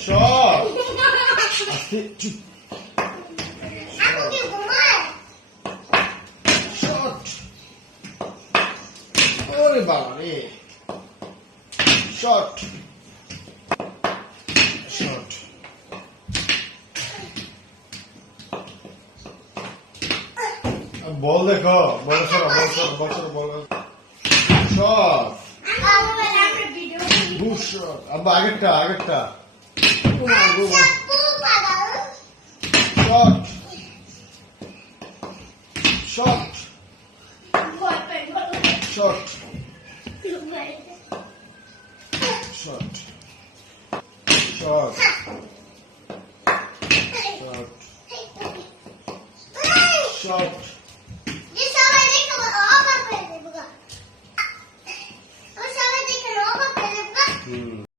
শট আস্তে চুপ শট ওরে বাবা রে শট শট বল দেখো বল সরো বল শট গুড শট আব্বা আগেরটা shot shot shot shot shot shot shot